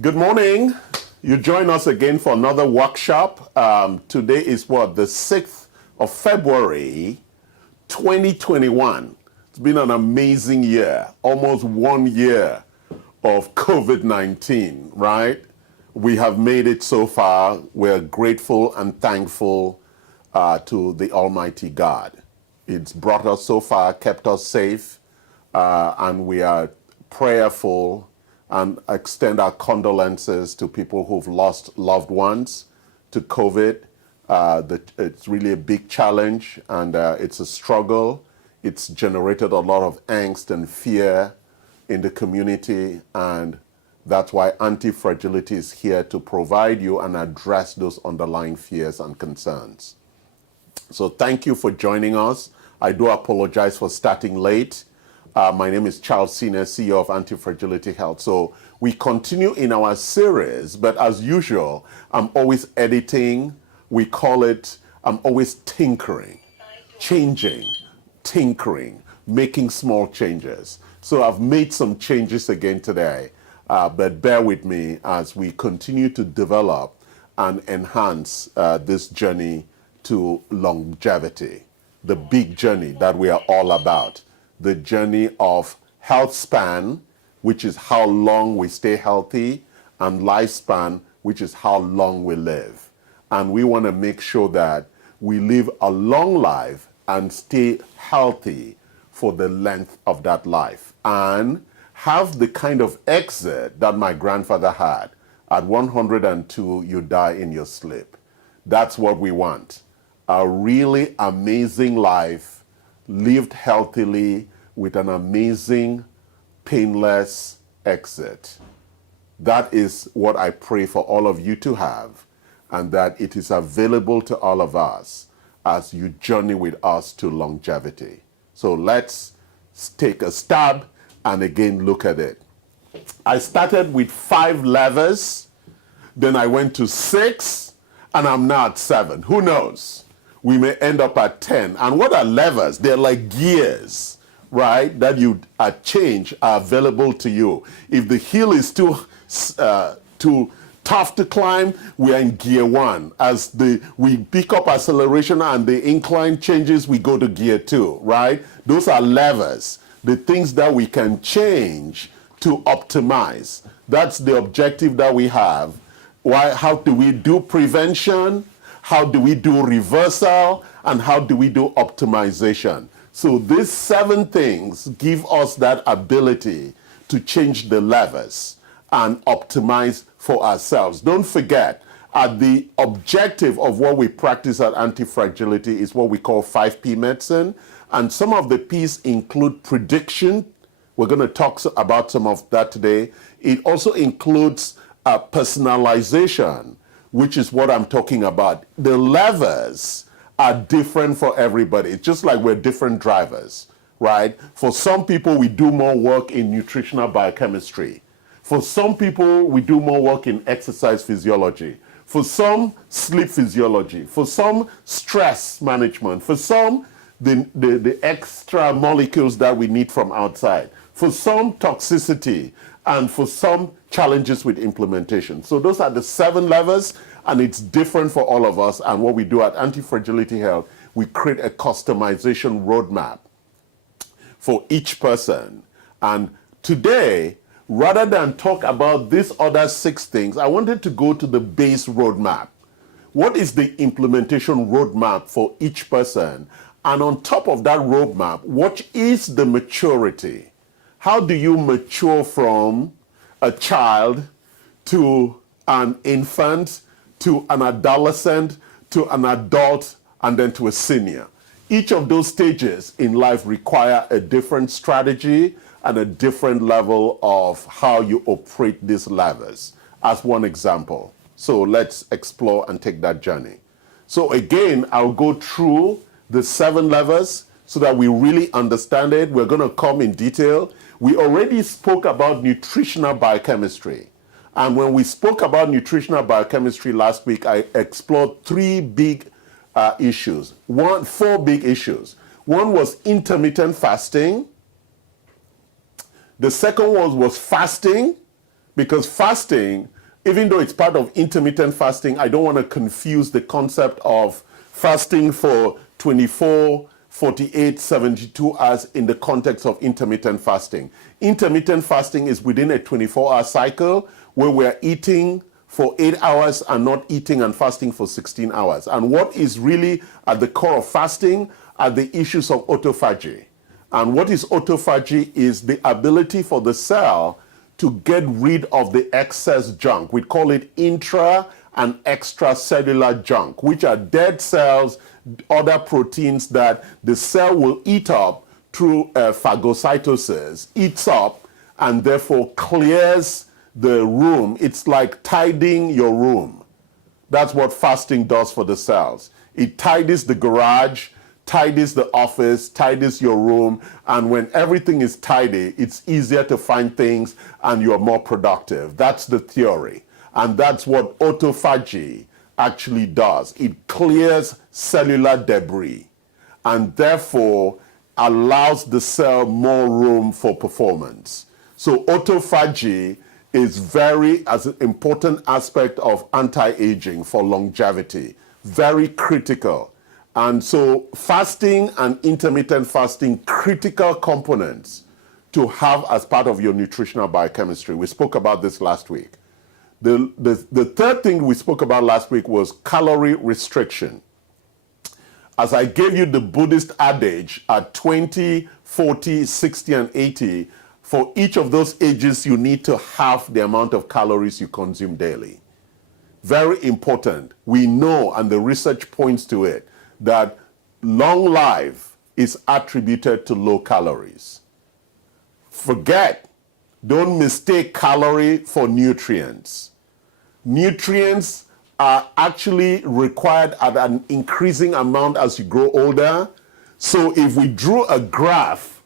Good morning. You join us again for another workshop. Today is what, the 6th of February, 2021. It's been an amazing year, almost 1 year of COVID-19, right? We have made it so far. We're grateful and thankful to the Almighty God. It's brought us so far, kept us safe, and we are prayerful and extend our condolences to people who've lost loved ones to COVID. It's really a big challenge, and it's a struggle. It's generated a lot of angst and fear in the community, and that's why Anti-Fragility is here to provide you and address those underlying fears and concerns. So thank you for joining us. I do apologize for starting late. My name is Charles Senior, CEO of Anti-Fragility Health. So we continue in our series, but as usual, I'm always editing. We call it, I'm always tinkering, changing, tinkering, making small changes. So I've made some changes again today, but bear with me as we continue to develop and enhance this journey to longevity, the big journey that we are all about. The journey of health span, which is how long we stay healthy, and lifespan, which is how long we live. And we want to make sure that we live a long life and stay healthy for the length of that life, and have the kind of exit that my grandfather had. At 102, you die in your sleep. That's what we want. A really amazing life, lived healthily with an amazing, painless exit. That is what I pray for all of you to have, and that it is available to all of us as you journey with us to longevity. So let's take a stab and again look at it. I started with 5 levers, then I went to 6, and I'm now at 7. Who knows? We may end up at 10. And what are levers? They're like gears, right? That you change are available to you. If the hill is too tough to climb, we are in gear 1. As we pick up acceleration and the incline changes, we go to gear 2, right? Those are levers, the things that we can change to optimize. That's the objective that we have. How do we do prevention? How do we do reversal? And how do we do optimization? So these 7 things give us that ability to change the levers and optimize for ourselves. Don't forget, the objective of what we practice at Anti-Fragility is what we call 5P medicine. And some of the P's include prediction. We're going to talk about some of that today. It also includes personalization, which is what I'm talking about. The levers are different for everybody. It's just like we're different drivers, right? For some people, we do more work in nutritional biochemistry. For some people, we do more work in exercise physiology. For some, sleep physiology. For some, stress management. For some, the extra molecules that we need from outside. For some, toxicity. And for some, challenges with implementation. So those are the 7 levers, and it's different for all of us. And what we do at Anti-Fragility Health, we create a customization roadmap for each person. And today, rather than talk about these other 6 things, I wanted to go to the base roadmap. What is the implementation roadmap for each person? And on top of that roadmap, what is the maturity? How do you mature from a child to an infant, to an adolescent, to an adult, and then to a senior? Each of those stages in life require a different strategy and a different level of how you operate these levers, as one example. So let's explore and take that journey. So again, I'll go through the 7 levers so that we really understand it. We're going to come in detail. We already spoke about nutritional biochemistry. And when we spoke about nutritional biochemistry last week, I explored 3 big issues. 4 big issues. One was intermittent fasting. The second one was fasting, Because fasting, even though it's part of intermittent fasting, I don't want to confuse the concept of fasting for 24, 48, 72 hours in the context of intermittent fasting. Intermittent fasting is within a 24-hour cycle where we're eating for 8 hours and not eating and fasting for 16 hours. And what is really at the core of fasting are the issues of autophagy. And what is autophagy is the ability for the cell to get rid of the excess junk. We call it intra and extracellular junk, which are dead cells, other proteins that the cell will eat up through phagocytosis, eats up, and therefore clears the room. It's like tidying your room. That's what fasting does for the cells. It tidies the garage, tidies the office, tidies your room, and when everything is tidy, it's easier to find things and you're more productive. That's the theory. And that's what autophagy actually does. It clears cellular debris and therefore allows the cell more room for performance. So autophagy is very as an important aspect of anti-aging for longevity, very critical. And so fasting and intermittent fasting, critical components to have as part of your nutritional biochemistry. We spoke about this last week. The third thing we spoke about last week was calorie restriction. As I gave you the Buddhist adage at 20, 40, 60, and 80, for each of those ages, you need to halve the amount of calories you consume daily. Very important. We know, and the research points to it, that long life is attributed to low calories. Don't mistake calorie for nutrients. Nutrients are actually required at an increasing amount as you grow older. So if we drew a graph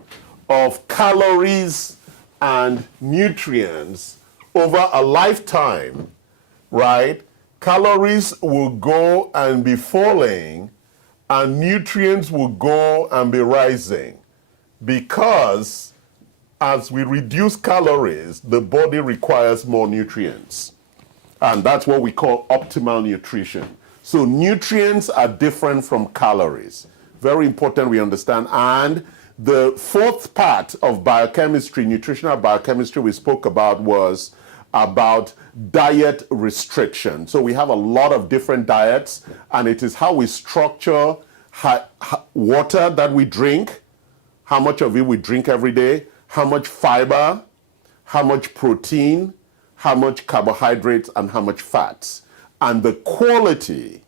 of calories and nutrients over a lifetime, right? Calories will go and be falling and nutrients will go and be rising, because as we reduce calories, the body requires more nutrients. And that's what we call optimal nutrition. So nutrients are different from calories. Very important we understand. And the fourth part of biochemistry, nutritional biochemistry we spoke about, was about diet restriction. So we have a lot of different diets, and it is how we structure water that we drink, how much of it we drink every day, how much fiber, how much protein, how much carbohydrates, and how much fats, and the quality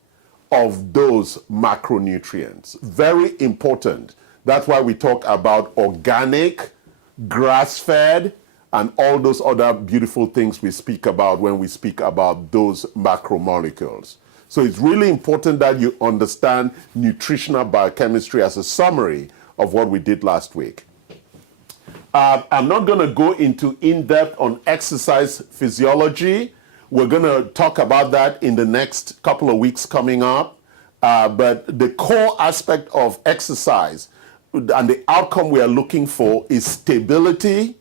of those macronutrients. Very important. That's why we talk about organic, grass-fed, and all those other beautiful things we speak about when we speak about those macromolecules. So it's really important that you understand nutritional biochemistry as a summary of what we did last week. I'm not going to go into in-depth on exercise physiology. We're going to talk about that in the next couple of weeks coming up. But the core aspect of exercise and the outcome we are looking for is stability,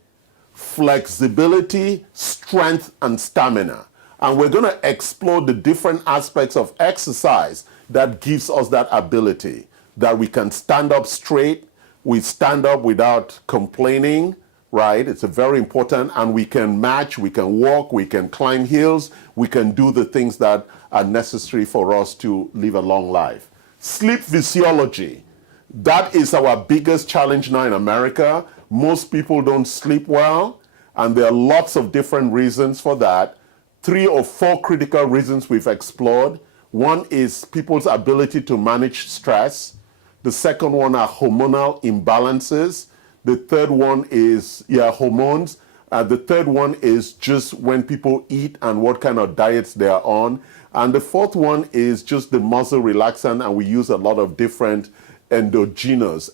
flexibility, strength, and stamina. And we're going to explore the different aspects of exercise that gives us that ability, that we can stand up straight, we stand up without complaining, right? It's a very important, and we can match, we can walk, we can climb hills, we can do the things that are necessary for us to live a long life. Sleep physiology, that is our biggest challenge now in America. Most people don't sleep well, and there are lots of different reasons for that. 3 or 4 critical reasons we've explored. One is people's ability to manage stress. The second one are hormonal imbalances. The third one is hormones. The third one is just when people eat and what kind of diets they are on. And the fourth one is just the muscle relaxant, and we use a lot of different exogenous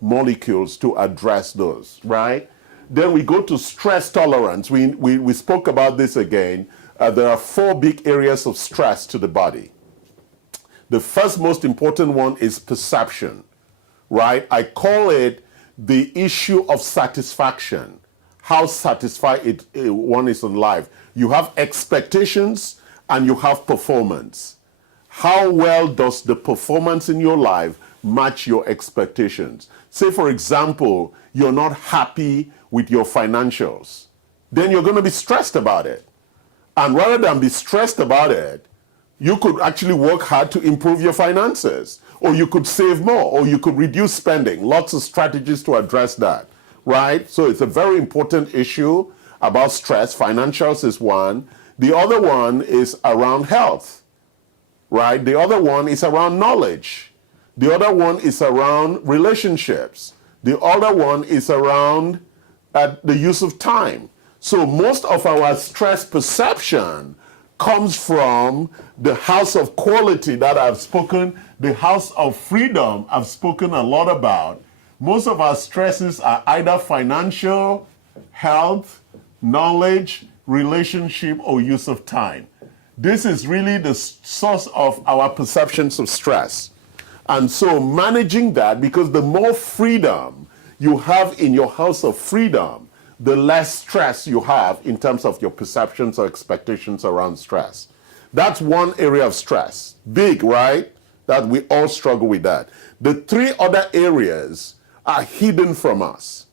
molecules to address those, right? Then we go to stress tolerance. We spoke about this again. There are 4 big areas of stress to the body. The first most important one is perception, right? I call it the issue of satisfaction. how satisfied one is in life. You have expectations and you have performance. How well does the performance in your life match your expectations? Say, for example, you're not happy with your financials. Then you're going to be stressed about it. And rather than be stressed about it, you could actually work hard to improve your finances, or you could save more, or you could reduce spending. Lots of strategies to address that, right? So it's a very important issue about stress. Financials is one. The other one is around health, right? The other one is around knowledge. The other one is around relationships. The other one is around the use of time. So most of our stress perception comes from the house of quality that I've spoken, the house of freedom I've spoken a lot about. Most of our stresses are either financial, health, knowledge, relationship, or use of time. This is really the source of our perceptions of stress. And so managing that, because the more freedom you have in your house of freedom, the less stress you have in terms of your perceptions or expectations around stress. That's one area of stress. Big, right? That we all struggle with that. The three other areas are hidden from us.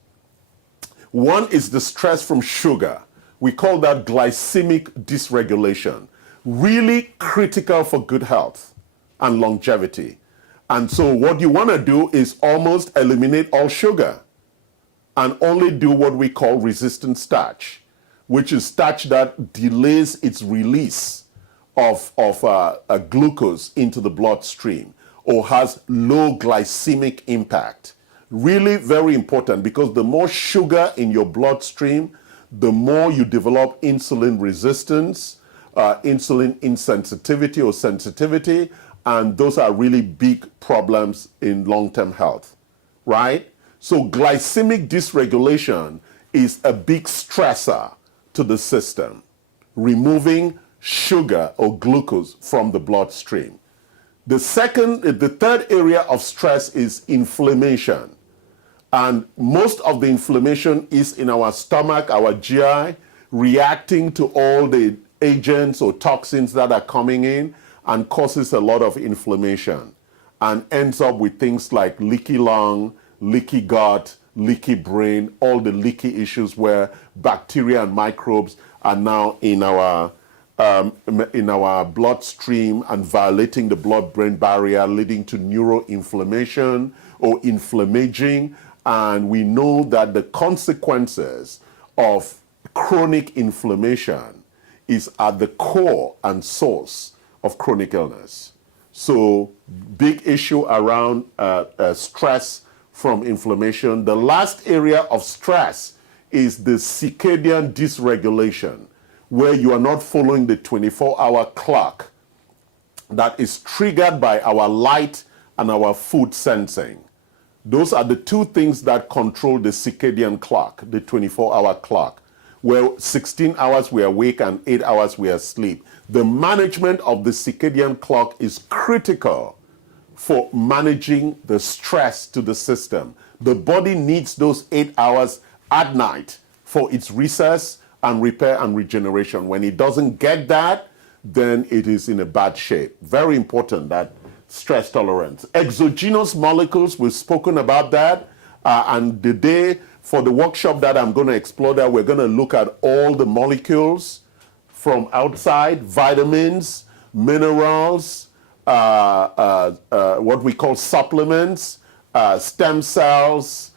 One is the stress from sugar. We call that glycemic dysregulation. Really critical for good health and longevity. And so what you want to do is almost eliminate all sugar and only do what we call resistant starch, which is starch that delays its release of glucose into the bloodstream or has low glycemic impact. Really very important, because the more sugar in your bloodstream, the more you develop insulin resistance, insulin insensitivity or sensitivity, and those are really big problems in long-term health, right? So glycemic dysregulation is a big stressor to the system, removing sugar or glucose from the bloodstream. The third area of stress is inflammation. And most of the inflammation is in our stomach, our GI, reacting to all the agents or toxins that are coming in and causes a lot of inflammation and ends up with things like leaky lung, leaky gut, leaky brain, all the leaky issues where bacteria and microbes are now in our bloodstream and violating the blood-brain barrier, leading to neuroinflammation or inflammaging. And we know that the consequences of chronic inflammation is at the core and source of chronic illness. So big issue around stress from inflammation. The last area of stress is the circadian dysregulation, where you are not following the 24-hour clock that is triggered by our light and our food sensing. Those are the two things that control the circadian clock, the 24-hour clock, where 16 hours we are awake and 8 hours we are asleep. The management of the circadian clock is critical for managing the stress to the system. The body needs those 8 hours at night for its recess and repair and regeneration. When it doesn't get that, then it is in a bad shape. Very important, that stress tolerance. Exogenous molecules, we've spoken about that. And the day for the workshop that I'm going to explore that, we're going to look at all the molecules from outside, vitamins, minerals, what we call supplements, stem cells,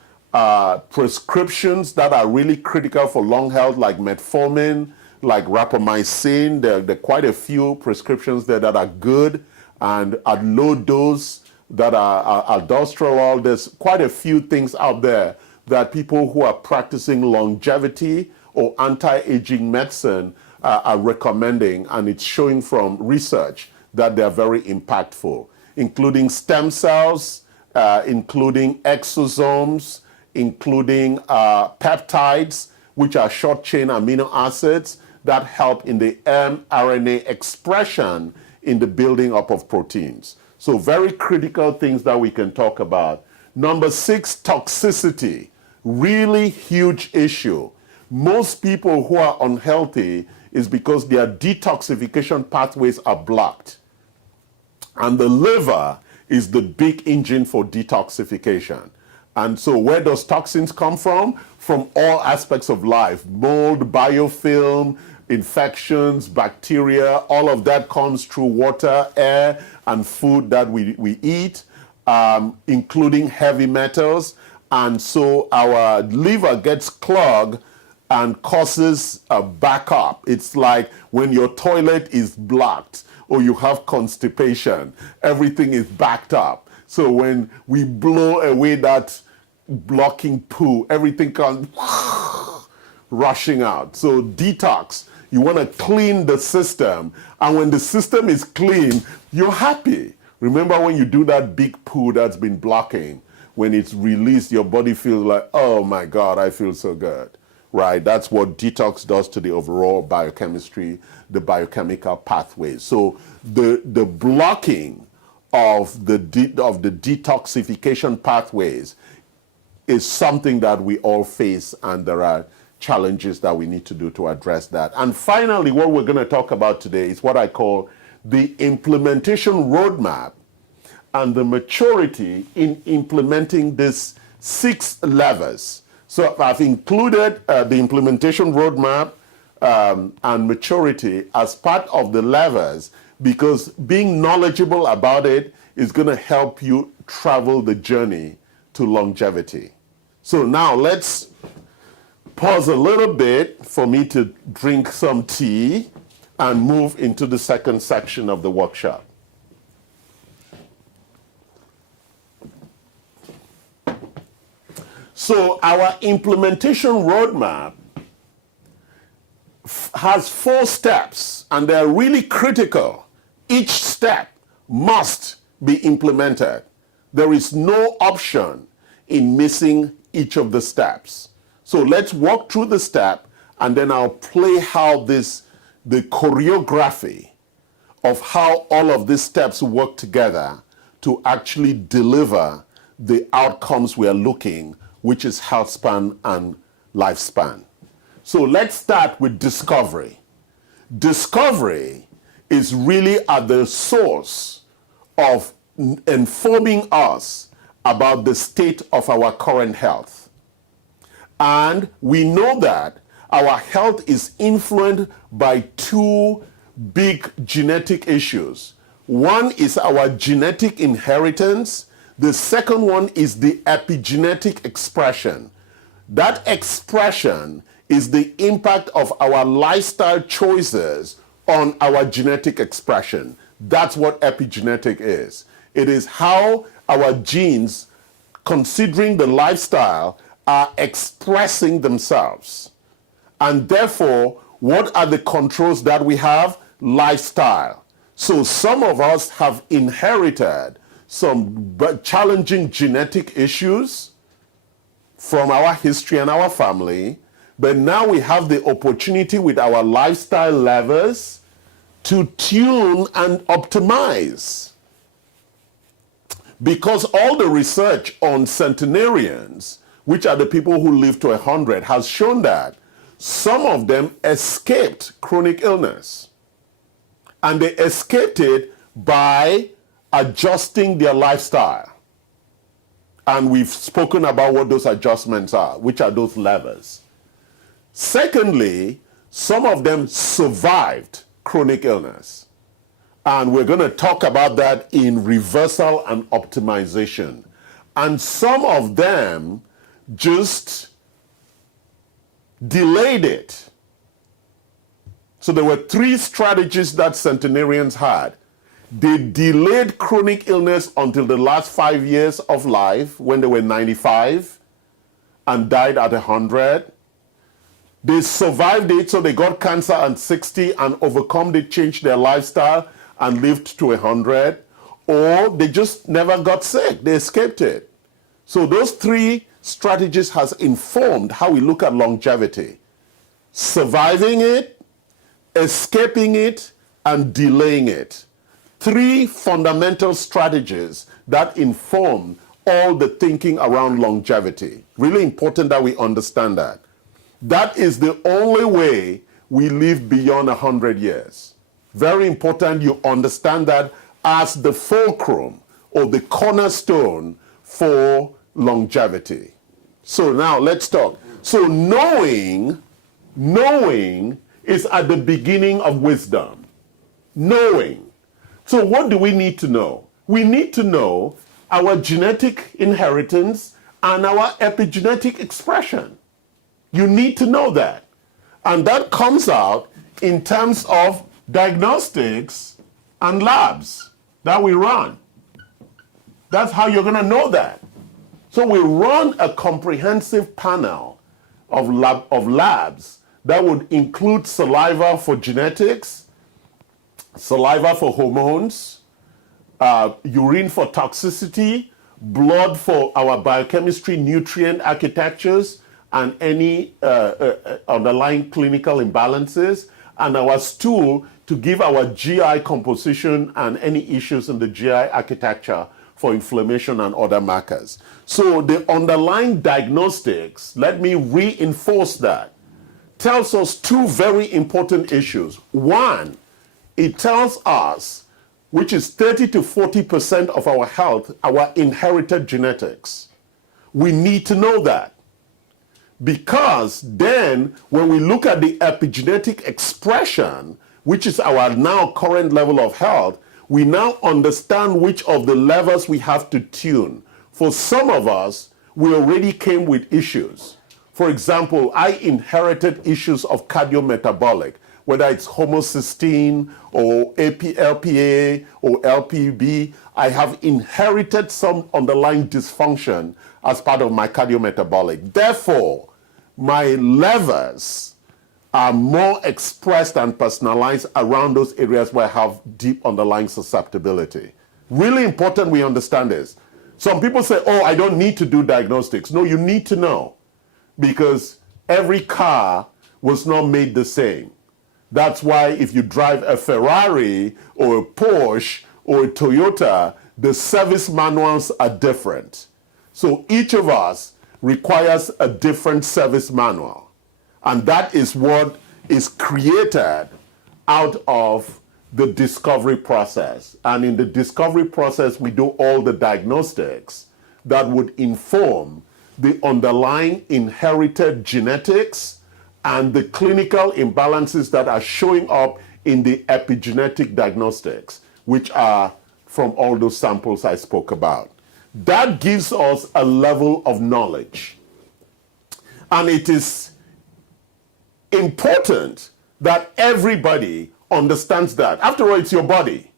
prescriptions that are really critical for lung health, like metformin, like rapamycin. There are quite a few prescriptions there that are good, and at low dose that are aldosterol. There's quite a few things out there that people who are practicing longevity or anti-aging medicine are recommending, and it's showing from research that they're very impactful, including stem cells, including exosomes, including peptides, which are short-chain amino acids that help in the mRNA expression in the building up of proteins. So very critical things that we can talk about. Number 6, toxicity. Really huge issue. most people who are unhealthy is because their detoxification pathways are blocked. And the liver is the big engine for detoxification. And so where does toxins come from? From all aspects of life: mold, biofilm, infections, bacteria. All of that comes through water, air, and food that we eat, including heavy metals. And so our liver gets clogged and causes a backup. It's like when your toilet is blocked or you have constipation, everything is backed up. So when we blow away that blocking poo, everything comes rushing out. So detox, you want to clean the system. And when the system is clean, you're happy. Remember when you do that big poo that's been blocking, when it's released, your body feels like, oh my God, I feel so good, right? That's what detox does to the overall biochemistry, the biochemical pathways. So the blocking of the detoxification pathways is something that we all face, and there are challenges that we need to do to address that. And finally, what we're going to talk about today is what I call the implementation roadmap and the maturity in implementing these 6 levers. So I've included the implementation roadmap and maturity as part of the levers, because being knowledgeable about it is going to help you travel the journey to longevity. So now let's pause a little bit for me to drink some tea and move into the second section of the workshop. So our implementation roadmap has 4 steps, and they're really critical. Each step must be implemented. There is no option in missing each of the steps. So let's walk through the step, and then I'll play how the choreography of how all of these steps work together to actually deliver the outcomes we are looking, which is health span and lifespan. So let's start with discovery. Discovery is really at the source of informing us about the state of our current health. And we know that our health is influenced by 2 big genetic issues. One is our genetic inheritance. The second one is the epigenetic expression. That expression is the impact of our lifestyle choices on our genetic expression. That's what epigenetic is. It is how our genes, considering the lifestyle, are expressing themselves. And therefore, what are the controls that we have? Lifestyle. So some of us have inherited some challenging genetic issues from our history and our family, but now we have the opportunity with our lifestyle levers to tune and optimize. Because all the research on centenarians, which are the people who live to 100, has shown that some of them escaped chronic illness. And they escaped it by adjusting their lifestyle. And we've spoken about what those adjustments are, which are those levers. Secondly, some of them survived chronic illness. And we're going to talk about that in reversal and optimization. And some of them just delayed it. So there were 3 strategies that centenarians had. They delayed chronic illness until the last 5 years of life, when they were 95 and died at 100. They survived it, so they got cancer at 60 and overcome it, changed their lifestyle and lived to 100. Or they just never got sick. They escaped it. So those 3 strategies has informed how we look at longevity. Surviving it, escaping it, and delaying it. 3 fundamental strategies that inform all the thinking around longevity. Really important that we understand that. That is the only way we live beyond 100 years. Very important you understand that as the fulcrum or the cornerstone for longevity. So now let's talk. So knowing is at the beginning of wisdom. Knowing. So what do we need to know? We need to know our genetic inheritance and our epigenetic expression. You need to know that. And that comes out in terms of diagnostics and labs that we run. That's how you're going to know that. So we run a comprehensive panel of labs that would include saliva for genetics, saliva for hormones, urine for toxicity, blood for our biochemistry, nutrient architectures, and any underlying clinical imbalances, and our stool to give our GI composition and any issues in the GI architecture for inflammation and other markers. So the underlying diagnostics, let me reinforce that, tells us two very important issues. One, it tells us, which is 30 to 40% of our health, our inherited genetics. We need to know that. Because then, when we look at the epigenetic expression, which is our now current level of health, we now understand which of the levers we have to tune. For some of us, we already came with issues. For example, I inherited issues of cardiometabolic, whether it's homocysteine or LPA or LPB. I have inherited some underlying dysfunction as part of my cardiometabolic. Therefore, my levers are more expressed and personalized around those areas where I have deep underlying susceptibility. Really important we understand this. Some people say, oh, I don't need to do diagnostics. No, you need to know, because every car was not made the same. That's why if you drive a Ferrari or a Porsche or a Toyota, the service manuals are different. So each of us requires a different service manual. And that is what is created out of the discovery process. And in the discovery process, we do all the diagnostics that would inform the underlying inherited genetics and the clinical imbalances that are showing up in the epigenetic diagnostics, which are from all those samples I spoke about. That gives us a level of knowledge. And it is important that everybody understands that. After all, it's your body.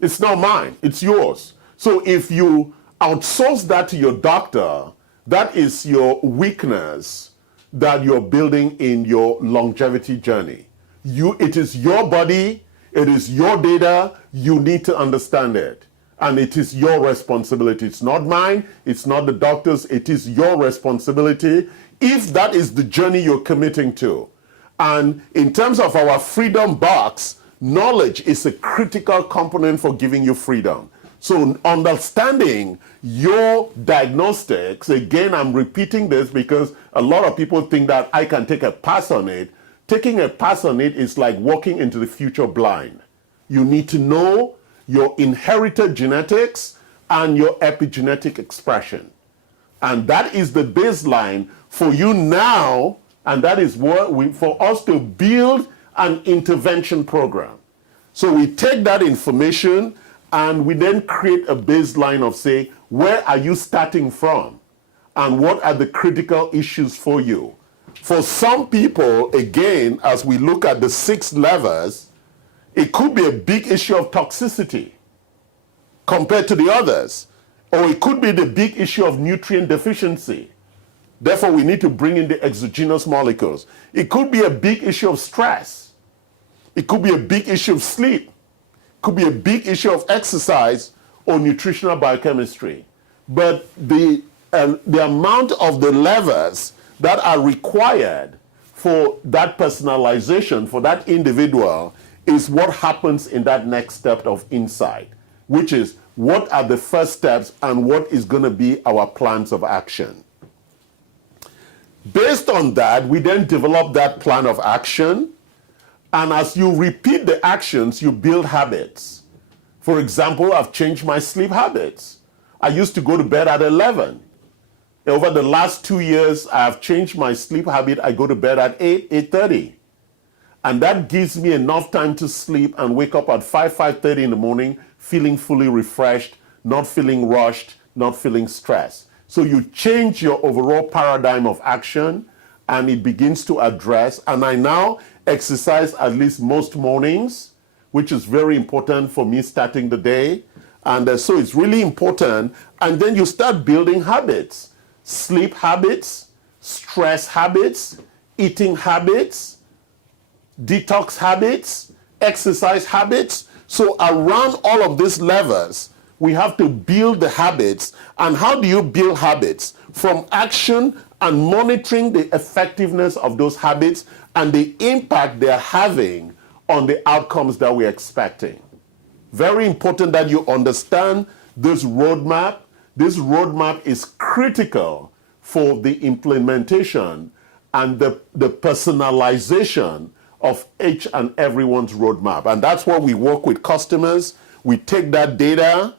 It's not mine, it's yours. So if you outsource that to your doctor, that is your weakness that you're building in your longevity journey. It is your body, it is your data, you need to understand it. And it is your responsibility. It's not mine, it's not the doctor's, it is your responsibility if that is the journey you're committing to. And in terms of our freedom box, knowledge is a critical component for giving you freedom. So understanding your diagnostics, again, I'm repeating this because a lot of people think that I can take a pass on it. Taking a pass on it is like walking into the future blind. You need to know your inherited genetics and your epigenetic expression. And that is the baseline for you now, and that is what for us to build an intervention program. So we take that information and we then create a baseline of, say, where are you starting from? And what are the critical issues for you? For some people, again, as we look at the 6 levers, it could be a big issue of toxicity compared to the others. Or it could be the big issue of nutrient deficiency. Therefore, we need to bring in the exogenous molecules. It could be a big issue of stress. It could be a big issue of sleep. It could be a big issue of exercise or nutritional biochemistry. But the amount of the levers that are required for that personalization, for that individual, is what happens in that next step of insight, which is what are the first steps and what is going to be our plans of action. Based on that, we then develop that plan of action. And as you repeat the actions, you build habits. For example, I've changed my sleep habits. I used to go to bed at 11. Over the last 2 years, I have changed my sleep habit. I go to bed at 8, 8:30. And that gives me enough time to sleep and wake up at 5, 5:30 in the morning, feeling fully refreshed, not feeling rushed, not feeling stressed. So you change your overall paradigm of action and it begins to address. And I now exercise at least most mornings, which is very important for me starting the day. And so it's really important. And then you start building habits, sleep habits, stress habits, eating habits, detox habits, exercise habits. So around all of these levers, we have to build the habits. And how do you build habits? From action and monitoring the effectiveness of those habits and the impact they're having on the outcomes that we're expecting. Very important that you understand this roadmap. This roadmap is critical for the implementation and the personalization of each and everyone's roadmap. And that's why we work with customers. We take that data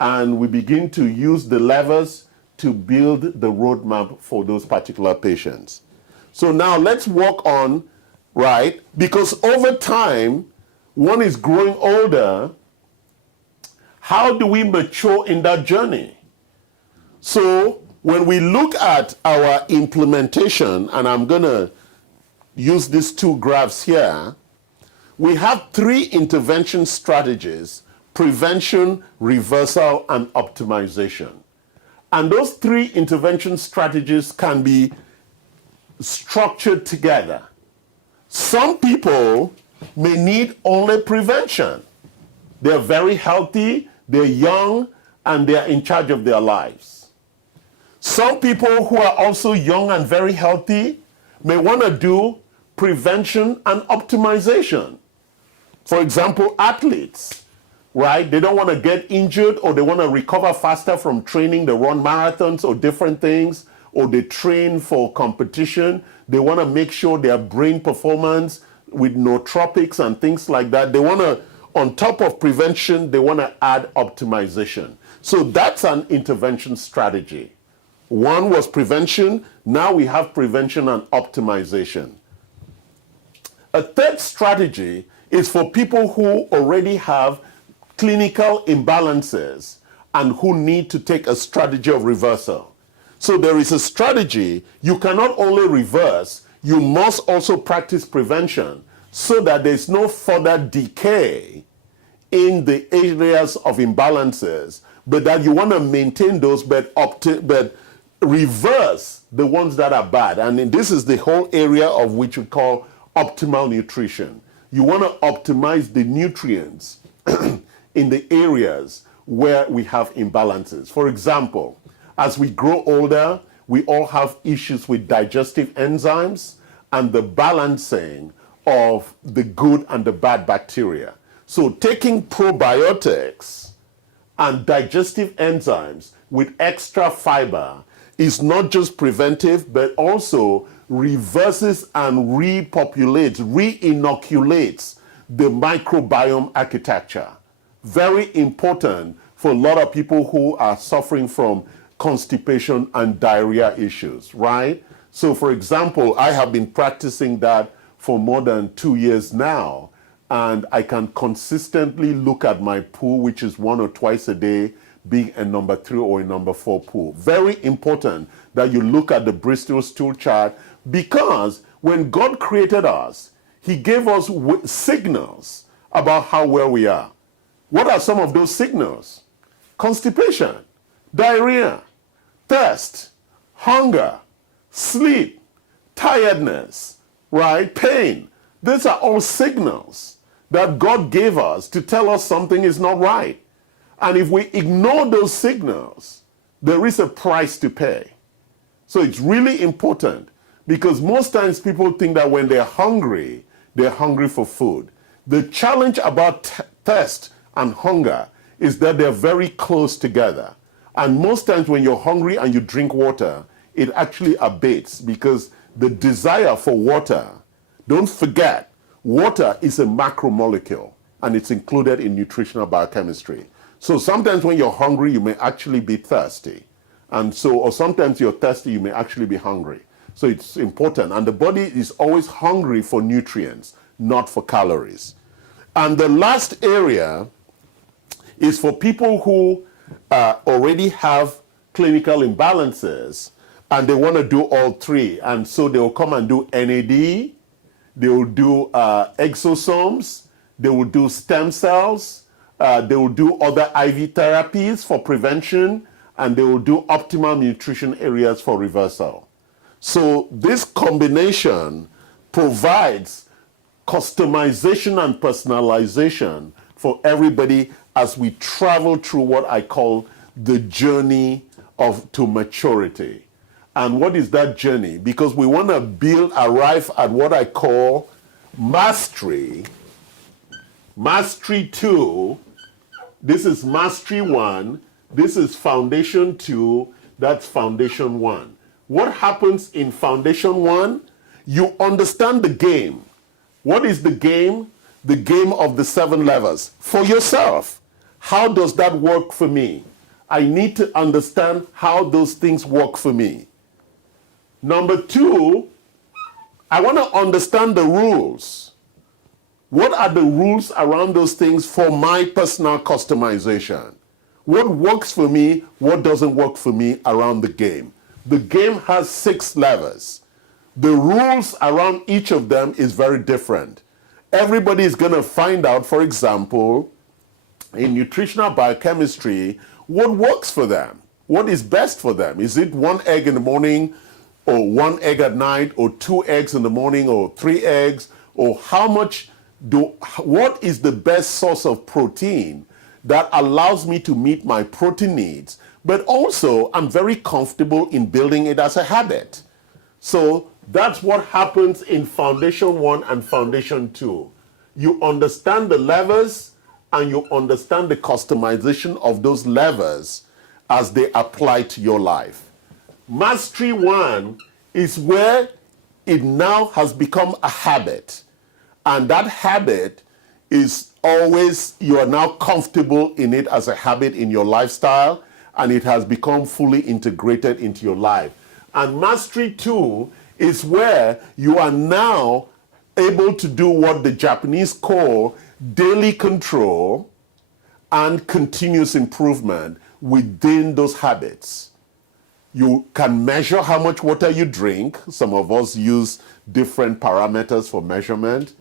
and we begin to use the levers to build the roadmap for those particular patients. So now let's work on, right? Because over time, one is growing older. How do we mature in that journey? So when we look at our implementation, and I'm going to use these two graphs here, we have 3 intervention strategies: prevention, reversal, and optimization. And those 3 intervention strategies can be structured together. Some people may need only prevention. They're very healthy, they're young, and they're in charge of their lives. Some people who are also young and very healthy may want to do prevention and optimization. For example, athletes, right? They don't want to get injured, or they want to recover faster from training. They run marathons or different things, or they train for competition. They want to make sure their brain performance with nootropics and things like that. They want to, on top of prevention, they want to add optimization. So that's an intervention strategy. One was prevention. Now we have prevention and optimization. A third strategy is for people who already have clinical imbalances and who need to take a strategy of reversal. So there is a strategy. You cannot only reverse, you must also practice prevention so that there's no further decay in the areas of imbalances, but that you want to maintain those, but reverse the ones that are bad. And this is the whole area of which we call optimal nutrition. You want to optimize the nutrients in the areas where we have imbalances. For example, as we grow older, we all have issues with digestive enzymes and the balancing of the good and the bad bacteria. So taking probiotics and digestive enzymes with extra fiber is not just preventive, but also reverses and repopulates, re-inoculates the microbiome architecture. Very important for a lot of people who are suffering from constipation and diarrhea issues, right? So for example, I have been practicing that for more than 2 years now, and I can consistently look at my pool, which is 1 or twice a day, being a number 3 or a number 4 pool. Very important that you look at the Bristol stool chart, because when God created us, he gave us signals about how well we are. What are some of those signals? Constipation, diarrhea, thirst, hunger, sleep, tiredness, right? Pain. These are all signals that God gave us to tell us something is not right. And if we ignore those signals, there is a price to pay. So it's really important, because most times people think that when they're hungry for food. The challenge about thirst and hunger is that they're very close together. And most times when you're hungry and you drink water, it actually abates because the desire for water, don't forget, water is a macromolecule and it's included in nutritional biochemistry. So sometimes when you're hungry, you may actually be thirsty. And so, or sometimes you're thirsty, you may actually be hungry. So it's important. And the body is always hungry for nutrients, not for calories. And the last area is for people who already have clinical imbalances and they want to do all three. And so they will come and do NAD, they will do exosomes, they will do stem cells, they will do other IV therapies for prevention, and they will do optimal nutrition areas for reversal. So this combination provides customization and personalization for everybody as we travel through what I call the journey to maturity. And what is that journey? Because we want to arrive at what I call mastery. Mastery 2, this is mastery 1, this is foundation 2, that's foundation 1. What happens in foundation 1? You understand the game. What is the game? The game of the 7 levers. For yourself, how does that work for me? I need to understand how those things work for me. Number 2, I want to understand the rules. What are the rules around those things for my personal customization? What works for me, what doesn't work for me around the game? The game has 6 levers. The rules around each of them is very different. Everybody is going to find out, for example, in nutritional biochemistry, what works for them, what is best for them. Is it 1 egg in the morning, or 1 egg at night, or 2 eggs in the morning, or 3 eggs, or what is the best source of protein that allows me to meet my protein needs, but also I'm very comfortable in building it as a habit. So that's what happens in foundation 1 and foundation 2. You understand the levers and you understand the customization of those levers as they apply to your life. Mastery 1 is where it now has become a habit. And that habit is always, you are now comfortable in it as a habit in your lifestyle, and it has become fully integrated into your life. And mastery 2 is where you are now able to do what the Japanese call daily control and continuous improvement within those habits. You can measure how much water you drink. Some of us use different parameters for measurement.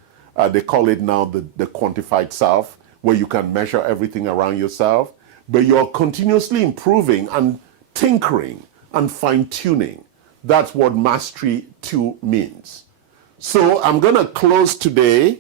They call it now the quantified self, where you can measure everything around yourself. But you're continuously improving and tinkering and fine-tuning. That's what Mastery 2 means. So I'm going to close today.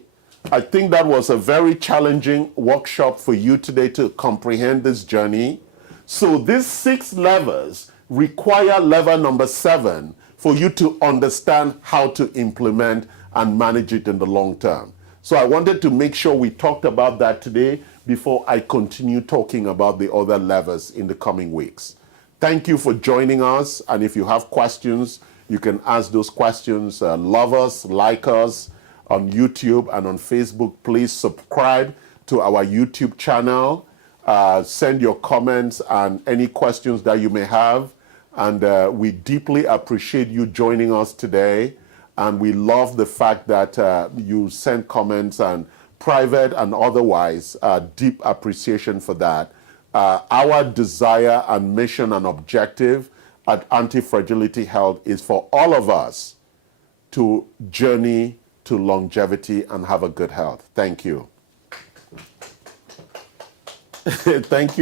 I think that was a very challenging workshop for you today to comprehend this journey. So these 6 levers require lever number 7 for you to understand how to implement and manage it in the long term. So I wanted to make sure we talked about that today before I continue talking about the other levers in the coming weeks. Thank you for joining us, and if you have questions, you can ask those questions. Love us, like us on YouTube and on Facebook. Please subscribe to our YouTube channel. Send your comments and any questions that you may have. And we deeply appreciate you joining us today. And we love the fact that you send comments, and private and otherwise, deep appreciation for that. Our desire and mission and objective at Anti-Fragility Health is for all of us to journey to longevity and have a good health. Thank you. Thank you.